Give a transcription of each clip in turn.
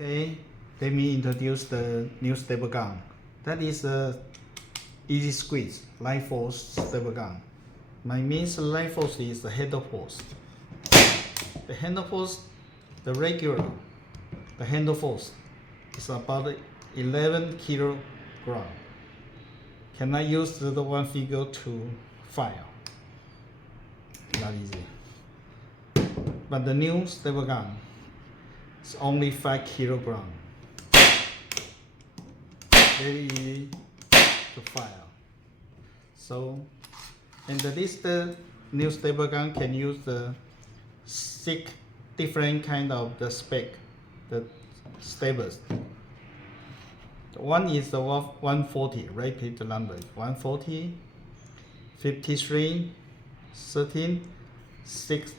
Okay, let me introduce the new staple gun. That is a easy squeeze line force staple gun. My main line force is the handle force. The handle force, the regular, the handle force is about 11 kilogram. Can I use the one finger to fire? Not easy. But the new staple gun is only 5 kilogram. Very easy to fire. So, and this new staple gun can use the 6 different kind of the spec, the staples. One is the 140, rated number 140, 53, 13, 36,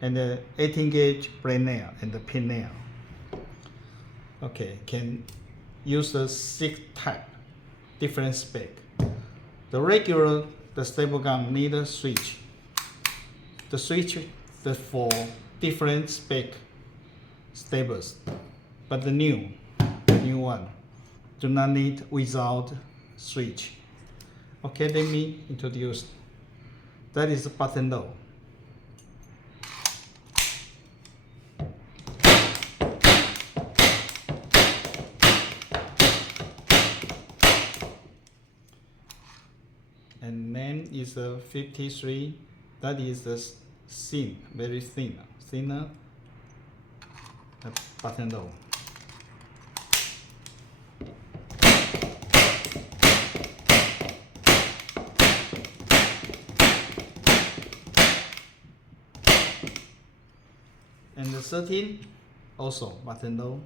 and the 18 gauge blade nail and the pin nail. Okay, can use the 6 type, different spec. The regular, the staple gun need a switch. The switch is for different spec staples, but the new one do not need without switch. Okay, let me introduce. That is button low. And then is a 53. That is the thin, very thinner button low. And the 13 also button low.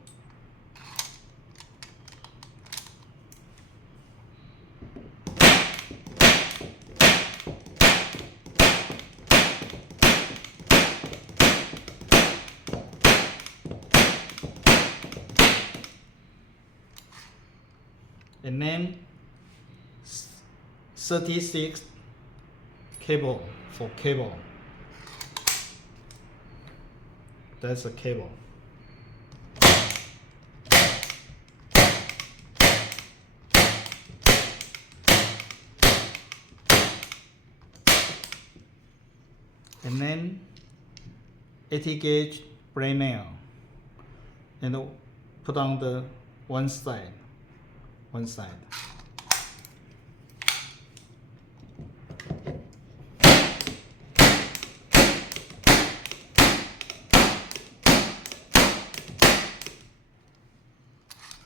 And then 36 cable for cable. That's a cable. And then 80 gauge blade nail, and put on the one side.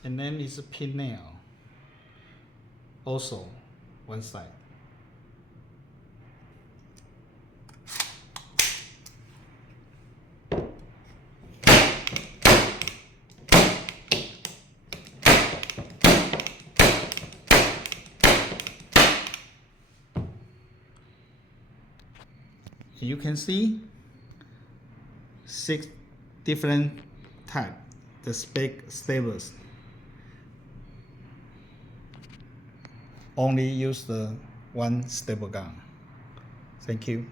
And then is a pin nail, also one side. You can see 6 different type, the spec staples. Only use the one staple gun. Thank you.